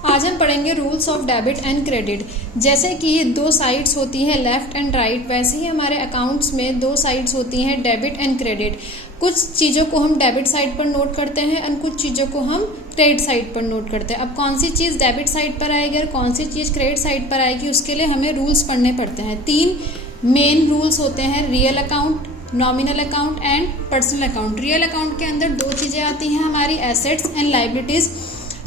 आज हम पढ़ेंगे rules of debit and credit. जैसे कि दो साइड्स होती हैं लेफ्ट एंड राइट, वैसे ही हमारे अकाउंट्स में दो साइड्स होती हैं डेबिट एंड क्रेडिट। कुछ चीज़ों को हम डेबिट साइड पर नोट करते हैं और कुछ चीज़ों को हम क्रेडिट साइड पर नोट करते हैं। अब कौन सी चीज़ डेबिट साइड पर आएगी और कौन सी चीज़ क्रेडिट साइड पर आएगी, उसके लिए हमें रूल्स पढ़ने पड़ते हैं। 3 मेन रूल्स होते हैं, real account, nominal account and personal account. Real account के अंदर दो चीज़ें आती हैं हमारी, assets and liabilities.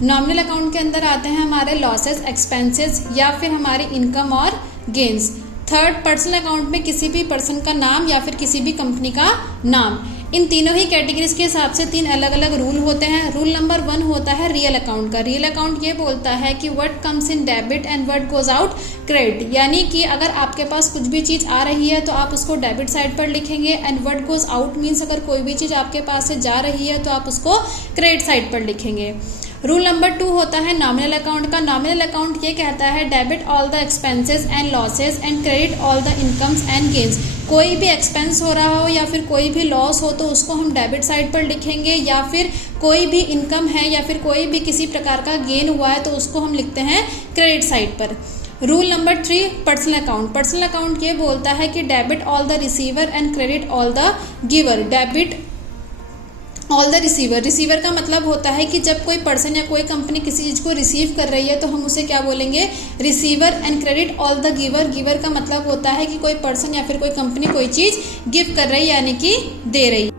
Nominal account के अंदर आते हैं हमारे लॉसेस, एक्सपेंसेस या फिर हमारी इनकम और गेंस। थर्ड, पर्सनल अकाउंट में किसी भी पर्सन का नाम या फिर किसी भी कंपनी का नाम। इन तीनों ही कैटेगरीज के हिसाब से 3 अलग अलग रूल होते हैं। रूल नंबर 1 होता है रियल अकाउंट का। रियल अकाउंट ये बोलता है कि what comes in debit and what goes out credit, यानी कि अगर आपके पास कुछ भी चीज़ आ रही है तो आप उसको डेबिट साइड पर लिखेंगे, and what goes out means अगर कोई भी चीज़ आपके पास से जा रही है तो आप उसको क्रेडिट साइड पर लिखेंगे। रूल नंबर 2 होता है नॉमिनल अकाउंट का। नॉमिनल अकाउंट ये कहता है debit all the expenses and losses and credit all the incomes and gains. कोई भी एक्सपेंस हो रहा हो या फिर कोई भी लॉस हो तो उसको हम डेबिट साइड पर लिखेंगे, या फिर कोई भी इनकम है या फिर कोई भी किसी प्रकार का गेन हुआ है तो उसको हम लिखते हैं क्रेडिट साइड पर। Rule number 3 personal account. Personal account ये बोलता है कि debit all the receiver and credit all the giver. Debit all the receiver, receiver का मतलब होता है कि जब कोई पर्सन या कोई कंपनी किसी चीज़ को रिसीव कर रही है तो हम उसे क्या बोलेंगे, receiver. And credit all the giver, giver का मतलब होता है कि कोई पर्सन या फिर कोई कंपनी कोई चीज़ गिव कर रही है यानी कि दे रही है।